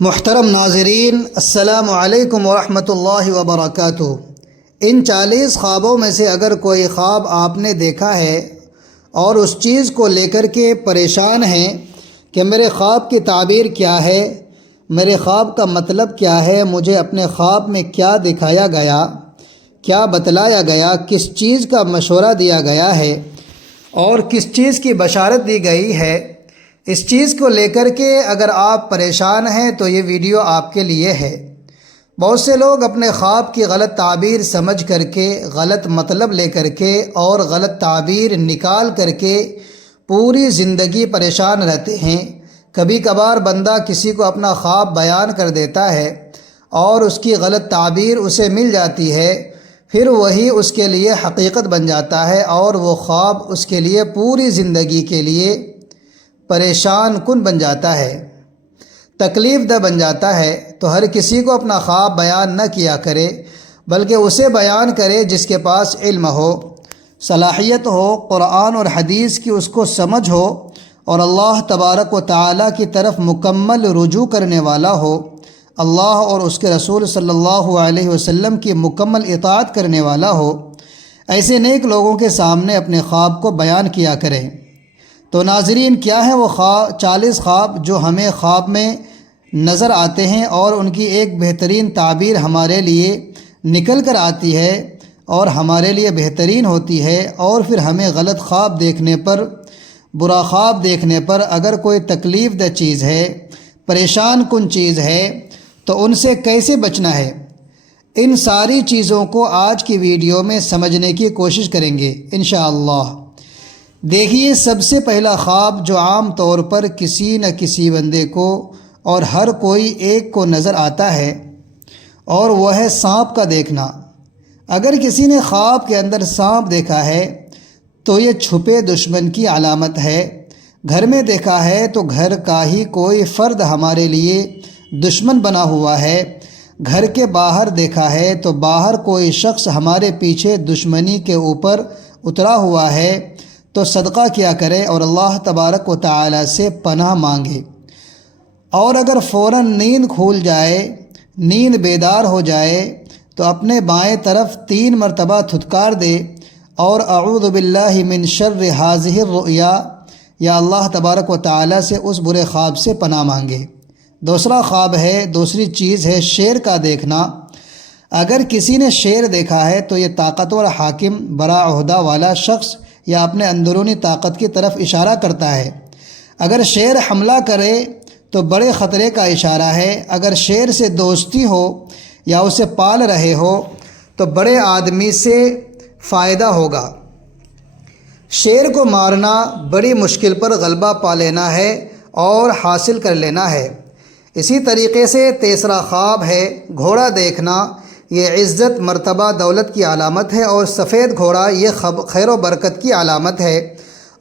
محترم ناظرین، السلام علیکم ورحمۃ اللہ وبرکاتہ۔ ان 40 خوابوں میں سے اگر کوئی خواب آپ نے دیکھا ہے اور اس چیز کو لے کر کے پریشان ہیں کہ میرے خواب کی تعبیر کیا ہے، میرے خواب کا مطلب کیا ہے، مجھے اپنے خواب میں کیا دکھایا گیا، کیا بتلایا گیا، کس چیز کا مشورہ دیا گیا ہے اور کس چیز کی بشارت دی گئی ہے، اس چیز کو لے کر کے اگر آپ پریشان ہیں تو یہ ویڈیو آپ کے لیے ہے۔ بہت سے لوگ اپنے خواب کی غلط تعبیر سمجھ کر کے، غلط مطلب لے کر کے اور غلط تعبیر نکال کر کے پوری زندگی پریشان رہتے ہیں۔ کبھی کبھار بندہ کسی کو اپنا خواب بیان کر دیتا ہے اور اس کی غلط تعبیر اسے مل جاتی ہے، پھر وہی اس کے لیے حقیقت بن جاتا ہے اور وہ خواب اس کے لیے پوری زندگی کے لیے پریشان کن بن جاتا ہے، تکلیف دہ بن جاتا ہے۔ تو ہر کسی کو اپنا خواب بیان نہ کیا کرے، بلکہ اسے بیان کرے جس کے پاس علم ہو، صلاحیت ہو، قرآن اور حدیث کی اس کو سمجھ ہو اور اللہ تبارک و تعالیٰ کی طرف مکمل رجوع کرنے والا ہو، اللہ اور اس کے رسول صلی اللہ علیہ وسلم کی مکمل اطاعت کرنے والا ہو۔ ایسے نیک لوگوں کے سامنے اپنے خواب کو بیان کیا کریں۔ تو ناظرین، کیا ہے وہ 40 خواب جو ہمیں خواب میں نظر آتے ہیں اور ان کی ایک بہترین تعبیر ہمارے لیے نکل کر آتی ہے اور ہمارے لیے بہترین ہوتی ہے، اور پھر ہمیں غلط خواب دیکھنے پر، برا خواب دیکھنے پر اگر کوئی تکلیف دہ چیز ہے، پریشان کن چیز ہے تو ان سے کیسے بچنا ہے، ان ساری چیزوں کو آج کی ویڈیو میں سمجھنے کی کوشش کریں گے انشاءاللہ۔ دیکھیے، سب سے پہلا خواب جو عام طور پر کسی نہ کسی بندے کو اور ہر کوئی ایک کو نظر آتا ہے، اور وہ ہے سانپ کا دیکھنا۔ اگر کسی نے خواب کے اندر سانپ دیکھا ہے تو یہ چھپے دشمن کی علامت ہے۔ گھر میں دیکھا ہے تو گھر کا ہی کوئی فرد ہمارے لیے دشمن بنا ہوا ہے۔ گھر کے باہر دیکھا ہے تو باہر کوئی شخص ہمارے پیچھے دشمنی کے اوپر اترا ہوا ہے، تو صدقہ کیا کرے اور اللہ تبارک و تعالی سے پناہ مانگے۔ اور اگر فوراً نیند کھول جائے، نیند بیدار ہو جائے تو اپنے بائیں طرف 3 مرتبہ تھتکار دے اور اعوذ باللہ من شر ھذہ الرؤیا، یا اللہ تبارک و تعالی سے اس برے خواب سے پناہ مانگے۔ دوسرا خواب ہے، دوسری چیز ہے شیر کا دیکھنا۔ اگر کسی نے شیر دیکھا ہے تو یہ طاقتور حاکم، بڑا عہدہ والا شخص یا اپنے اندرونی طاقت کی طرف اشارہ کرتا ہے۔ اگر شیر حملہ کرے تو بڑے خطرے کا اشارہ ہے۔ اگر شیر سے دوستی ہو یا اسے پال رہے ہو تو بڑے آدمی سے فائدہ ہوگا۔ شیر کو مارنا بڑی مشکل پر غلبہ پا لینا ہے اور حاصل کر لینا ہے۔ اسی طریقے سے تیسرا خواب ہے گھوڑا دیکھنا۔ یہ عزت، مرتبہ، دولت کی علامت ہے، اور سفید گھوڑا یہ خیر و برکت کی علامت ہے،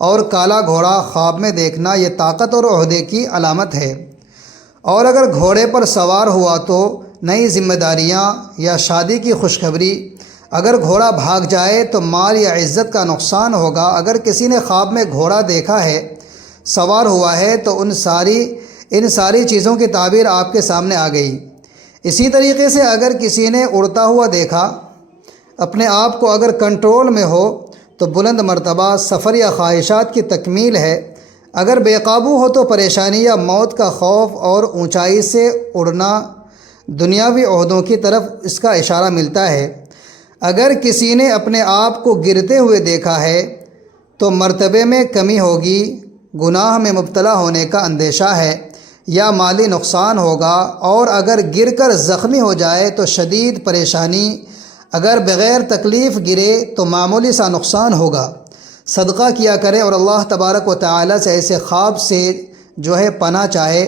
اور کالا گھوڑا خواب میں دیکھنا یہ طاقت اور عہدے کی علامت ہے۔ اور اگر گھوڑے پر سوار ہوا تو نئی ذمہ داریاں یا شادی کی خوشخبری۔ اگر گھوڑا بھاگ جائے تو مال یا عزت کا نقصان ہوگا۔ اگر کسی نے خواب میں گھوڑا دیکھا ہے، سوار ہوا ہے، تو ان ساری چیزوں کی تعبیر آپ کے سامنے آ گئی۔ اسی طریقے سے اگر کسی نے اڑتا ہوا دیکھا، اپنے آپ کو اگر کنٹرول میں ہو تو بلند مرتبہ سفر یا خواہشات کی تکمیل ہے۔ اگر بے قابو ہو تو پریشانی یا موت کا خوف اور اونچائی سے اڑنا، دنیاوی عہدوں کی طرف اس کا اشارہ ملتا ہے۔ اگر کسی نے اپنے آپ کو گرتے ہوئے دیکھا ہے تو مرتبے میں کمی ہوگی، گناہ میں مبتلا ہونے کا اندیشہ ہے یا مالی نقصان ہوگا۔ اور اگر گر کر زخمی ہو جائے تو شدید پریشانی، اگر بغیر تکلیف گرے تو معمولی سا نقصان ہوگا۔ صدقہ کیا کرے اور اللہ تبارک و تعالی سے ایسے خواب سے پناہ چاہے۔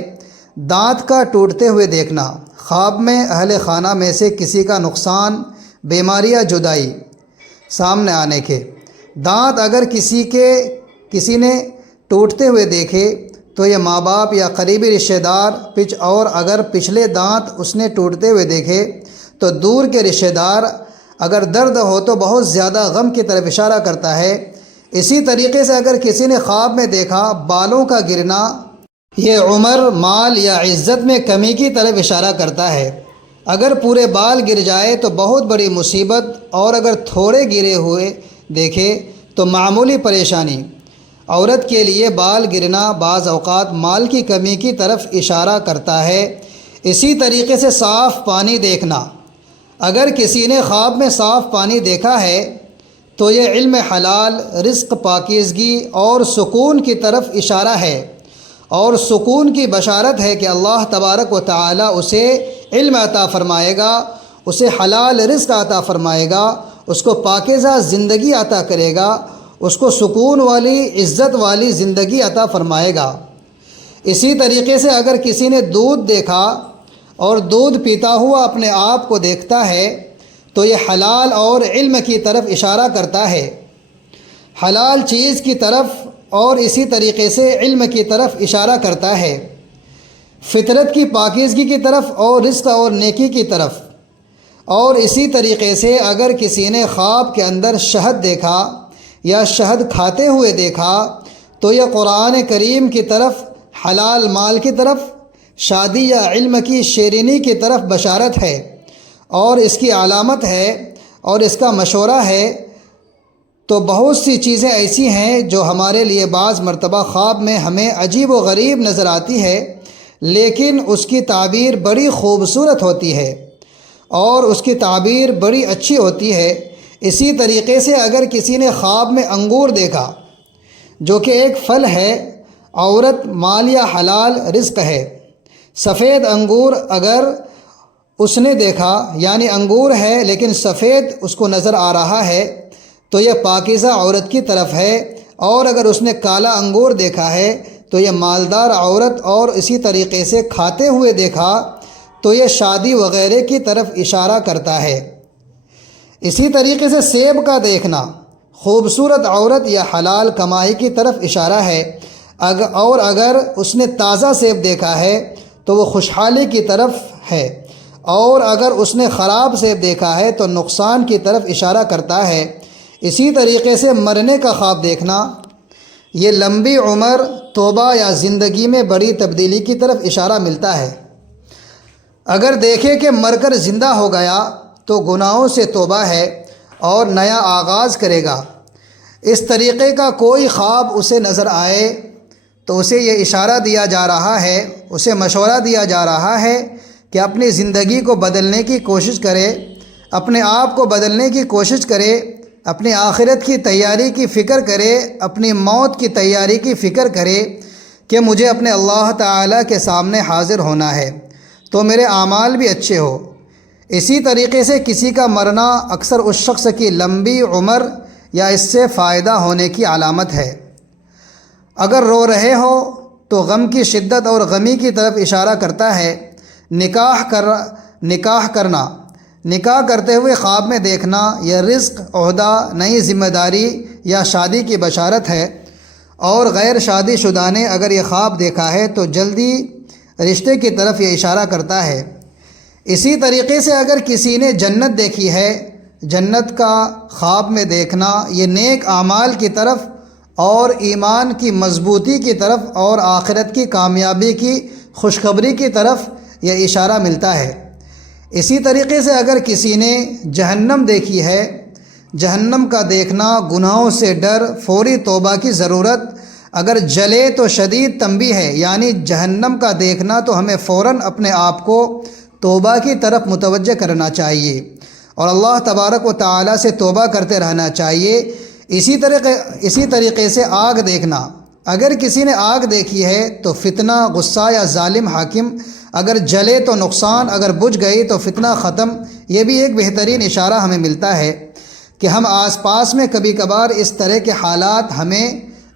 دانت کا ٹوٹتے ہوئے دیکھنا، خواب میں اہل خانہ میں سے کسی کا نقصان، بیماری یا جدائی سامنے آنے کے۔ دانت اگر کسی نے ٹوٹتے ہوئے دیکھے تو یہ ماں باپ یا قریبی رشتہ دار، اور اگر پچھلے دانت اس نے ٹوٹتے ہوئے دیکھے تو دور کے رشتہ دار۔ اگر درد ہو تو بہت زیادہ غم کی طرف اشارہ کرتا ہے۔ اسی طریقے سے اگر کسی نے خواب میں دیکھا بالوں کا گرنا، یہ عمر مال یا عزت میں کمی کی طرف اشارہ کرتا ہے۔ اگر پورے بال گر جائے تو بہت بڑی مصیبت، اور اگر تھوڑے گرے ہوئے دیکھے تو معمولی پریشانی۔ عورت کے لیے بال گرنا بعض اوقات مال کی کمی کی طرف اشارہ کرتا ہے۔ اسی طریقے سے صاف پانی دیکھنا، اگر کسی نے خواب میں صاف پانی دیکھا ہے تو یہ علم حلال، رزق، پاکیزگی اور سکون کی طرف اشارہ ہے، اور سکون کی بشارت ہے کہ اللہ تبارک و تعالی اسے علم عطا فرمائے گا، اسے حلال رزق عطا فرمائے گا، اس کو پاکیزہ زندگی عطا کرے گا، اس کو سکون والی، عزت والی زندگی عطا فرمائے گا۔ اسی طریقے سے اگر کسی نے دودھ دیکھا اور دودھ پیتا ہوا اپنے آپ کو دیکھتا ہے تو یہ حلال اور علم کی طرف اشارہ کرتا ہے، حلال چیز کی طرف، اور اسی طریقے سے علم کی طرف اشارہ کرتا ہے، فطرت کی پاکیزگی کی طرف اور رزق اور نیکی کی طرف۔ اور اسی طریقے سے اگر کسی نے خواب کے اندر شہد دیکھا یا شہد کھاتے ہوئے دیکھا تو یہ قرآن کریم کی طرف، حلال مال کی طرف، شادی یا علم کی شیرینی کی طرف بشارت ہے، اور اس کی علامت ہے اور اس کا مشورہ ہے۔ تو بہت سی چیزیں ایسی ہیں جو ہمارے لیے بعض مرتبہ خواب میں ہمیں عجیب و غریب نظر آتی ہے، لیکن اس کی تعبیر بڑی خوبصورت ہوتی ہے اور اس کی تعبیر بڑی اچھی ہوتی ہے۔ اسی طریقے سے اگر کسی نے خواب میں انگور دیکھا جو کہ ایک پھل ہے، عورت، مال یا حلال رزق ہے، سفید انگور اگر اس نے دیکھا، یعنی انگور ہے لیکن سفید اس کو نظر آ رہا ہے، تو یہ پاکیزہ عورت کی طرف ہے۔ اور اگر اس نے کالا انگور دیکھا ہے تو یہ مالدار عورت، اور اسی طریقے سے کھاتے ہوئے دیکھا تو یہ شادی وغیرہ کی طرف اشارہ کرتا ہے۔ اسی طریقے سے سیب کا دیکھنا خوبصورت عورت یا حلال کمائی کی طرف اشارہ ہے، اور اگر اس نے تازہ سیب دیکھا ہے تو وہ خوشحالی کی طرف ہے، اور اگر اس نے خراب سیب دیکھا ہے تو نقصان کی طرف اشارہ کرتا ہے۔ اسی طریقے سے مرنے کا خواب دیکھنا، یہ لمبی عمر، توبہ یا زندگی میں بڑی تبدیلی کی طرف اشارہ ملتا ہے۔ اگر دیکھے کہ مر کر زندہ ہو گیا تو گناہوں سے توبہ ہے اور نیا آغاز کرے گا۔ اس طریقے کا کوئی خواب اسے نظر آئے تو اسے یہ اشارہ دیا جا رہا ہے، اسے مشورہ دیا جا رہا ہے کہ اپنی زندگی کو بدلنے کی کوشش کرے، اپنے آپ کو بدلنے کی کوشش کرے، اپنی آخرت کی تیاری کی فکر کرے، اپنی موت کی تیاری کی فکر کرے کہ مجھے اپنے اللہ تعالیٰ کے سامنے حاضر ہونا ہے تو میرے اعمال بھی اچھے ہو۔ اسی طریقے سے کسی کا مرنا اکثر اس شخص کی لمبی عمر یا اس سے فائدہ ہونے کی علامت ہے۔ اگر رو رہے ہو تو غم کی شدت اور غمی کی طرف اشارہ کرتا ہے۔ نکاح کرنا، نکاح کرتے ہوئے خواب میں دیکھنا، یہ رزق، عہدہ، نئی ذمہ داری یا شادی کی بشارت ہے، اور غیر شادی شدہ نے اگر یہ خواب دیکھا ہے تو جلدی رشتے کی طرف یہ اشارہ کرتا ہے۔ اسی طریقے سے اگر کسی نے جنت دیکھی ہے، جنت کا خواب میں دیکھنا یہ نیک اعمال کی طرف اور ایمان کی مضبوطی کی طرف اور آخرت کی کامیابی کی خوشخبری کی طرف یہ اشارہ ملتا ہے۔ اسی طریقے سے اگر کسی نے جہنم دیکھی ہے، جہنم کا دیکھنا گناہوں سے ڈر، فوری توبہ کی ضرورت، اگر جلے تو شدید تنبیہ ہے، یعنی جہنم کا دیکھنا تو ہمیں فوراً اپنے آپ کو توبہ کی طرف متوجہ کرنا چاہیے اور اللہ تبارک و تعالی سے توبہ کرتے رہنا چاہیے۔ اسی طریقے سے آگ دیکھنا، اگر کسی نے آگ دیکھی ہے تو فتنہ، غصہ یا ظالم حاکم، اگر جلے تو نقصان، اگر بجھ گئی تو فتنہ ختم۔ یہ بھی ایک بہترین اشارہ ہمیں ملتا ہے کہ ہم آس پاس میں کبھی کبھار اس طرح کے حالات ہمیں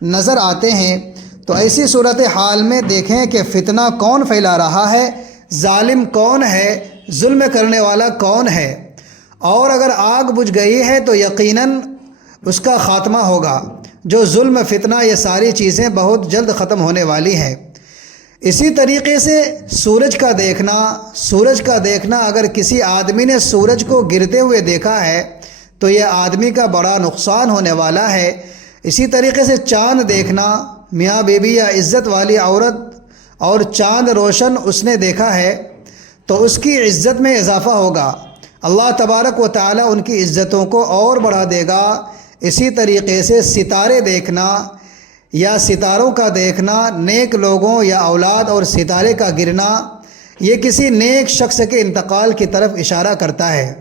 نظر آتے ہیں، تو ایسی صورت حال میں دیکھیں کہ فتنہ کون پھیلا رہا ہے، ظالم کون ہے، ظلم کرنے والا کون ہے، اور اگر آگ بجھ گئی ہے تو یقیناً اس کا خاتمہ ہوگا۔ جو ظلم، فتنہ، یہ ساری چیزیں بہت جلد ختم ہونے والی ہیں۔ اسی طریقے سے سورج کا دیکھنا اگر کسی آدمی نے سورج کو گرتے ہوئے دیکھا ہے تو یہ آدمی کا بڑا نقصان ہونے والا ہے۔ اسی طریقے سے چاند دیکھنا، میاں بیوی یا عزت والی عورت اور چاند روشن اس نے دیکھا ہے تو اس کی عزت میں اضافہ ہوگا، اللہ تبارک و تعالی ان کی عزتوں کو اور بڑھا دے گا۔ اسی طریقے سے ستارے دیکھنا یا ستاروں کا دیکھنا، نیک لوگوں یا اولاد اور ستارے کا گرنا، یہ کسی نیک شخص کے انتقال کی طرف اشارہ کرتا ہے۔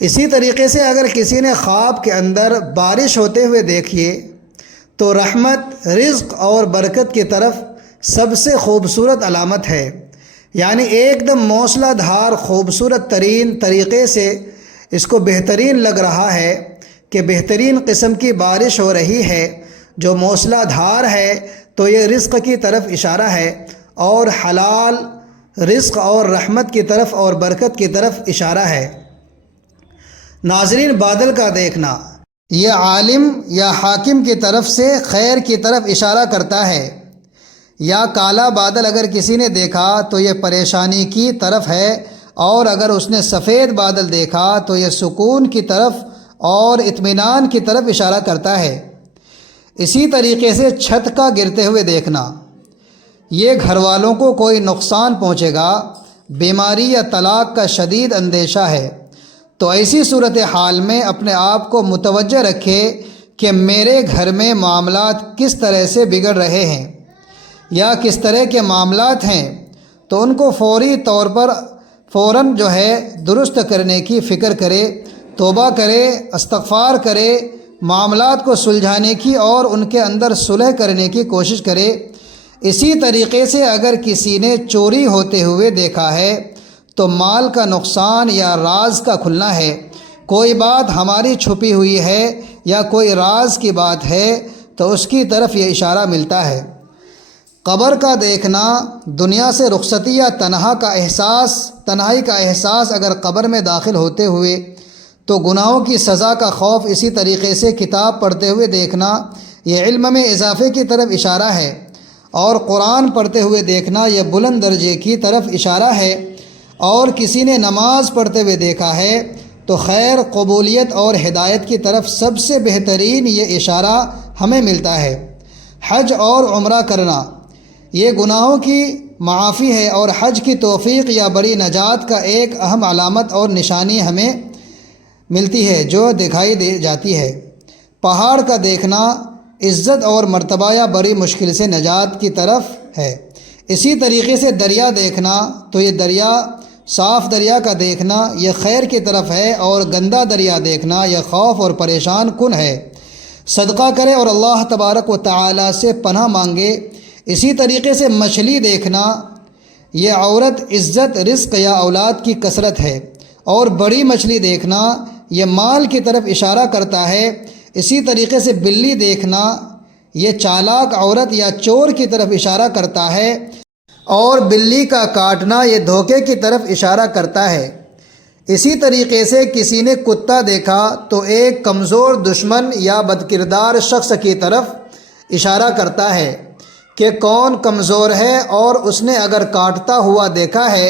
اسی طریقے سے اگر کسی نے خواب کے اندر بارش ہوتے ہوئے دیکھیے تو رحمت، رزق اور برکت کی طرف سب سے خوبصورت علامت ہے، یعنی ایک دم موسلا دھار خوبصورت ترین طریقے سے اس کو بہترین لگ رہا ہے کہ بہترین قسم کی بارش ہو رہی ہے جو موسلا دھار ہے، تو یہ رزق کی طرف اشارہ ہے اور حلال رزق اور رحمت کی طرف اور برکت کی طرف اشارہ ہے۔ ناظرین، بادل کا دیکھنا یہ عالم یا حاکم کی طرف سے خیر کی طرف اشارہ کرتا ہے، یا کالا بادل اگر کسی نے دیکھا تو یہ پریشانی کی طرف ہے، اور اگر اس نے سفید بادل دیکھا تو یہ سکون کی طرف اور اطمینان کی طرف اشارہ کرتا ہے۔ اسی طریقے سے چھت کا گرتے ہوئے دیکھنا، یہ گھر والوں کو کوئی نقصان پہنچے گا، بیماری یا طلاق کا شدید اندیشہ ہے، تو ایسی صورتحال میں اپنے آپ کو متوجہ رکھے کہ میرے گھر میں معاملات کس طرح سے بگڑ رہے ہیں یا کس طرح کے معاملات ہیں، تو ان کو فوری طور پر فوراً درست کرنے کی فکر کرے، توبہ کرے، استغفار کرے، معاملات کو سلجھانے کی اور ان کے اندر صلح کرنے کی کوشش کرے۔ اسی طریقے سے اگر کسی نے چوری ہوتے ہوئے دیکھا ہے تو مال کا نقصان یا راز کا کھلنا ہے، کوئی بات ہماری چھپی ہوئی ہے یا کوئی راز کی بات ہے تو اس کی طرف یہ اشارہ ملتا ہے۔ قبر کا دیکھنا، دنیا سے رخصتی یا تنہائی کا احساس اگر قبر میں داخل ہوتے ہوئے، تو گناہوں کی سزا کا خوف، اسی طریقے سے کتاب پڑھتے ہوئے دیکھنا یہ علم میں اضافے کی طرف اشارہ ہے، اور قرآن پڑھتے ہوئے دیکھنا یہ بلند درجے کی طرف اشارہ ہے، اور کسی نے نماز پڑھتے ہوئے دیکھا ہے تو خیر، قبولیت اور ہدایت کی طرف سب سے بہترین یہ اشارہ ہمیں ملتا ہے۔ حج اور عمرہ کرنا یہ گناہوں کی معافی ہے، اور حج کی توفیق یا بڑی نجات کا ایک اہم علامت اور نشانی ہمیں ملتی ہے جو دکھائی دے جاتی ہے۔ پہاڑ کا دیکھنا عزت اور مرتبہ یا بڑی مشکل سے نجات کی طرف ہے۔ اسی طریقے سے دریا دیکھنا، تو یہ دریا، صاف دریا کا دیکھنا یہ خیر کی طرف ہے، اور گندا دریا دیکھنا یہ خوف اور پریشان کن ہے۔ صدقہ کرے اور اللہ تبارک و تعالی سے پناہ مانگے۔ اسی طریقے سے مچھلی دیکھنا یہ عورت، عزت، رزق یا اولاد کی کثرت ہے، اور بڑی مچھلی دیکھنا یہ مال کی طرف اشارہ کرتا ہے۔ اسی طریقے سے بلی دیکھنا یہ چالاک عورت یا چور کی طرف اشارہ کرتا ہے، اور بلی کا کاٹنا یہ دھوکے کی طرف اشارہ کرتا ہے۔ اسی طریقے سے کسی نے کتا دیکھا تو ایک کمزور دشمن یا بدکردار شخص کی طرف اشارہ کرتا ہے کہ کون کمزور ہے، اور اس نے اگر کاٹتا ہوا دیکھا ہے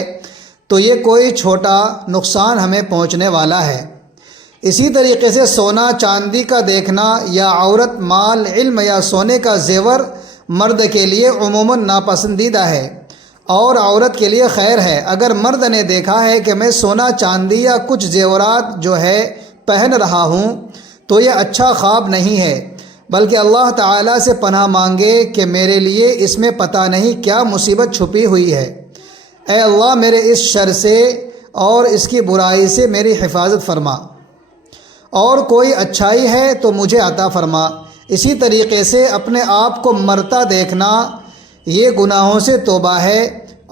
تو یہ کوئی چھوٹا نقصان ہمیں پہنچنے والا ہے۔ اسی طریقے سے سونا چاندی کا دیکھنا یا عورت، مال، علم یا سونے کا زیور مرد کے لیے عموماً ناپسندیدہ ہے اور عورت کے لیے خیر ہے۔ اگر مرد نے دیکھا ہے کہ میں سونا چاندی یا کچھ زیورات پہن رہا ہوں تو یہ اچھا خواب نہیں ہے، بلکہ اللہ تعالیٰ سے پناہ مانگے کہ میرے لیے اس میں پتہ نہیں کیا مصیبت چھپی ہوئی ہے۔ اے اللہ، میرے اس شر سے اور اس کی برائی سے میری حفاظت فرما، اور کوئی اچھائی ہے تو مجھے عطا فرما۔ اسی طریقے سے اپنے آپ کو مرتا دیکھنا یہ گناہوں سے توبہ ہے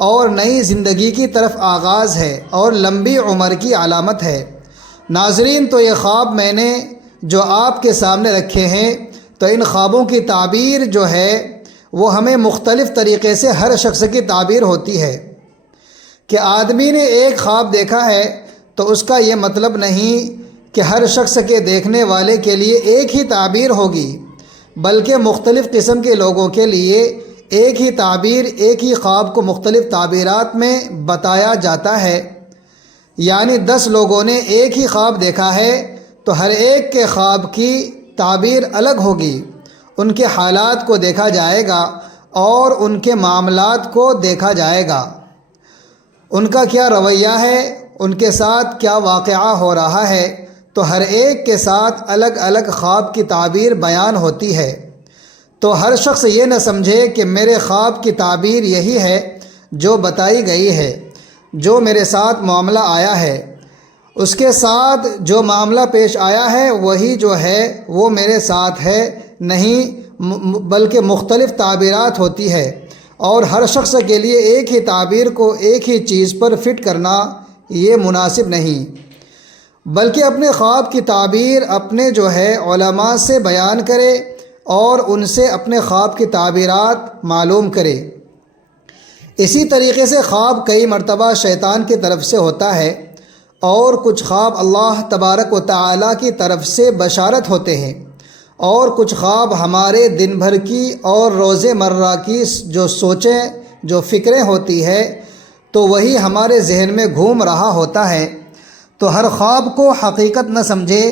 اور نئی زندگی کی طرف آغاز ہے اور لمبی عمر کی علامت ہے۔ ناظرین، تو یہ خواب میں نے جو آپ کے سامنے رکھے ہیں، تو ان خوابوں کی تعبیر وہ ہمیں مختلف طریقے سے ہر شخص کی تعبیر ہوتی ہے کہ آدمی نے ایک خواب دیکھا ہے تو اس کا یہ مطلب نہیں کہ ہر شخص کے دیکھنے والے کے لیے ایک ہی تعبیر ہوگی، بلکہ مختلف قسم کے لوگوں کے لیے ایک ہی تعبیر، ایک ہی خواب کو مختلف تعبیرات میں بتایا جاتا ہے۔ یعنی 10 لوگوں نے ایک ہی خواب دیکھا ہے تو ہر ایک کے خواب کی تعبیر الگ ہوگی، ان کے حالات کو دیکھا جائے گا اور ان کے معاملات کو دیکھا جائے گا، ان کا کیا رویہ ہے، ان کے ساتھ کیا واقعہ ہو رہا ہے۔ تو ہر ایک کے ساتھ الگ الگ خواب کی تعبیر بیان ہوتی ہے۔ تو ہر شخص یہ نہ سمجھے کہ میرے خواب کی تعبیر یہی ہے جو بتائی گئی ہے، جو میرے ساتھ معاملہ آیا ہے، اس کے ساتھ جو معاملہ پیش آیا ہے وہی جو ہے وہ میرے ساتھ ہے، نہیں، بلکہ مختلف تعبیرات ہوتی ہے، اور ہر شخص کے لیے ایک ہی تعبیر کو ایک ہی چیز پر فٹ کرنا یہ مناسب نہیں، بلکہ اپنے خواب کی تعبیر اپنے جو ہے علماء سے بیان کرے اور ان سے اپنے خواب کی تعبیرات معلوم کرے۔ اسی طریقے سے خواب کئی مرتبہ شیطان کی طرف سے ہوتا ہے، اور کچھ خواب اللہ تبارک و تعالیٰ کی طرف سے بشارت ہوتے ہیں، اور کچھ خواب ہمارے دن بھر کی اور روز مرہ کی جو سوچیں، جو فکریں ہوتی ہے، تو وہی ہمارے ذہن میں گھوم رہا ہوتا ہے۔ تو ہر خواب کو حقیقت نہ سمجھے،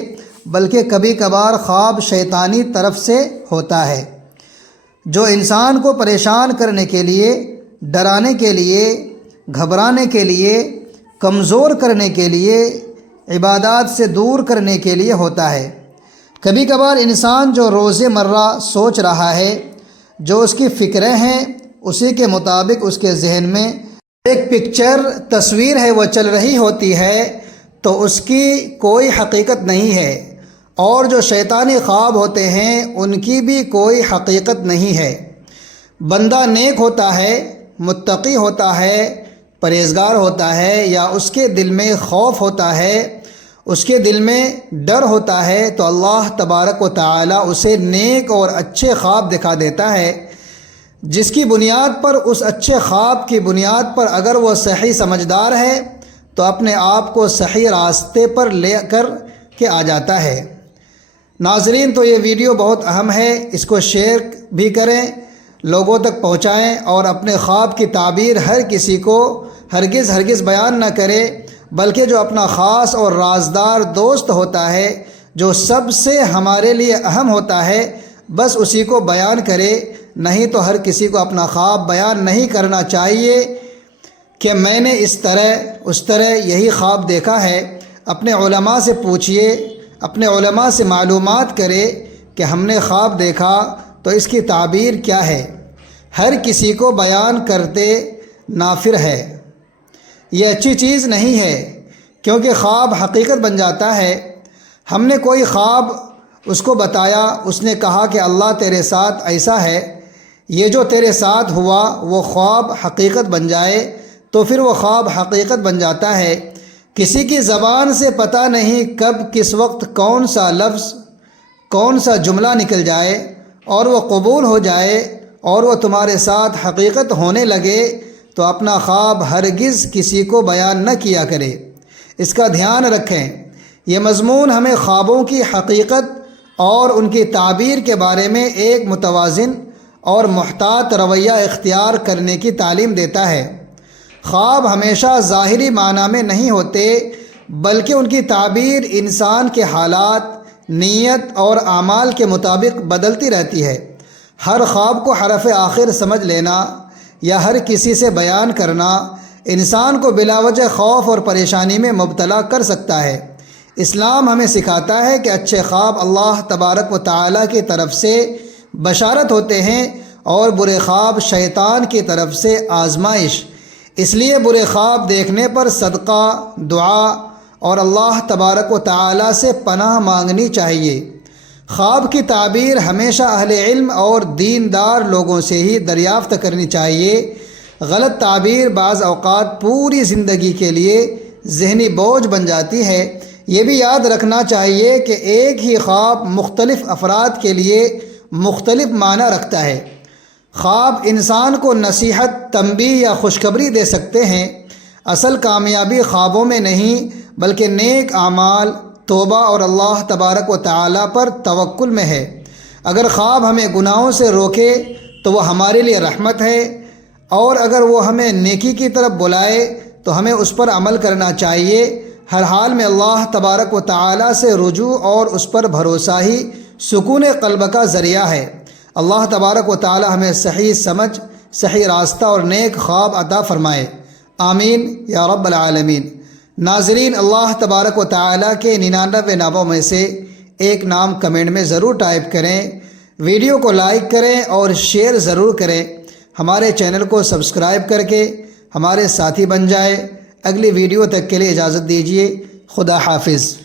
بلکہ کبھی کبھار خواب شیطانی طرف سے ہوتا ہے، جو انسان کو پریشان کرنے کے لیے، ڈرانے کے لیے، گھبرانے کے لیے، کمزور کرنے کے لیے، عبادات سے دور کرنے کے لیے ہوتا ہے۔ کبھی کبھار انسان جو روز مرہ سوچ رہا ہے، جو اس کی فکریں ہیں، اسی کے مطابق اس کے ذہن میں ایک پکچر، تصویر ہے وہ چل رہی ہوتی ہے، تو اس کی کوئی حقیقت نہیں ہے، اور جو شیطانی خواب ہوتے ہیں ان کی بھی کوئی حقیقت نہیں ہے۔ بندہ نیک ہوتا ہے، متقی ہوتا ہے، پرہیزگار ہوتا ہے، یا اس کے دل میں خوف ہوتا ہے، اس کے دل میں ڈر ہوتا ہے، تو اللہ تبارک و تعالی اسے نیک اور اچھے خواب دکھا دیتا ہے، جس کی بنیاد پر، اس اچھے خواب کی بنیاد پر اگر وہ صحیح سمجھدار ہے تو اپنے آپ کو صحیح راستے پر لے کر کے آ جاتا ہے۔ ناظرین، تو یہ ویڈیو بہت اہم ہے، اس کو شیئر بھی کریں، لوگوں تک پہنچائیں، اور اپنے خواب کی تعبیر ہر کسی کو ہرگز بیان نہ کرے، بلکہ جو اپنا خاص اور رازدار دوست ہوتا ہے، جو سب سے ہمارے لیے اہم ہوتا ہے، بس اسی کو بیان کرے، نہیں تو ہر کسی کو اپنا خواب بیان نہیں کرنا چاہیے کہ میں نے اس طرح یہی خواب دیکھا ہے۔ اپنے علماء سے پوچھئے، اپنے علماء سے معلومات کرے کہ ہم نے خواب دیکھا تو اس کی تعبیر کیا ہے۔ ہر کسی کو بیان کرتے نافر ہے، یہ اچھی چیز نہیں ہے، کیونکہ خواب حقیقت بن جاتا ہے۔ ہم نے کوئی خواب اس کو بتایا، اس نے کہا کہ اللہ تیرے ساتھ ایسا ہے، یہ جو تیرے ساتھ ہوا وہ خواب حقیقت بن جائے تو پھر وہ خواب حقیقت بن جاتا ہے۔ کسی کی زبان سے پتہ نہیں کب کس وقت کون سا لفظ، کون سا جملہ نکل جائے اور وہ قبول ہو جائے اور وہ تمہارے ساتھ حقیقت ہونے لگے، تو اپنا خواب ہرگز کسی کو بیان نہ کیا کرے۔ اس کا دھیان رکھیں، یہ مضمون ہمیں خوابوں کی حقیقت اور ان کی تعبیر کے بارے میں ایک متوازن اور محتاط رویہ اختیار کرنے کی تعلیم دیتا ہے۔ خواب ہمیشہ ظاہری معنی میں نہیں ہوتے، بلکہ ان کی تعبیر انسان کے حالات، نیت اور اعمال کے مطابق بدلتی رہتی ہے۔ ہر خواب کو حرف آخر سمجھ لینا یا ہر کسی سے بیان کرنا انسان کو بلا وجہ خوف اور پریشانی میں مبتلا کر سکتا ہے۔ اسلام ہمیں سکھاتا ہے کہ اچھے خواب اللہ تبارک و تعالیٰ کی طرف سے بشارت ہوتے ہیں، اور برے خواب شیطان کی طرف سے آزمائش۔ اس لیے برے خواب دیکھنے پر صدقہ، دعا اور اللہ تبارک و تعالیٰ سے پناہ مانگنی چاہیے۔ خواب کی تعبیر ہمیشہ اہل علم اور دیندار لوگوں سے ہی دریافت کرنی چاہیے۔ غلط تعبیر بعض اوقات پوری زندگی کے لیے ذہنی بوجھ بن جاتی ہے۔ یہ بھی یاد رکھنا چاہیے کہ ایک ہی خواب مختلف افراد کے لیے مختلف معنی رکھتا ہے۔ خواب انسان کو نصیحت، تنبیہ یا خوشخبری دے سکتے ہیں۔ اصل کامیابی خوابوں میں نہیں، بلکہ نیک اعمال، توبہ اور اللہ تبارک و تعالیٰ پر توکل میں ہے۔ اگر خواب ہمیں گناہوں سے روکے تو وہ ہمارے لیے رحمت ہے، اور اگر وہ ہمیں نیکی کی طرف بلائے تو ہمیں اس پر عمل کرنا چاہیے۔ ہر حال میں اللہ تبارک و تعالیٰ سے رجوع اور اس پر بھروسہ ہی سکون قلب کا ذریعہ ہے۔ اللہ تبارک و تعالی ہمیں صحیح سمجھ، صحیح راستہ اور نیک خواب عطا فرمائے، آمین یا رب العالمین۔ ناظرین، اللہ تبارک و تعالی کے 99 ناموں میں سے ایک نام کمنٹ میں ضرور ٹائپ کریں، ویڈیو کو لائک کریں اور شیئر ضرور کریں۔ ہمارے چینل کو سبسکرائب کر کے ہمارے ساتھی بن جائے۔ اگلی ویڈیو تک کے لیے اجازت دیجیے۔ خدا حافظ۔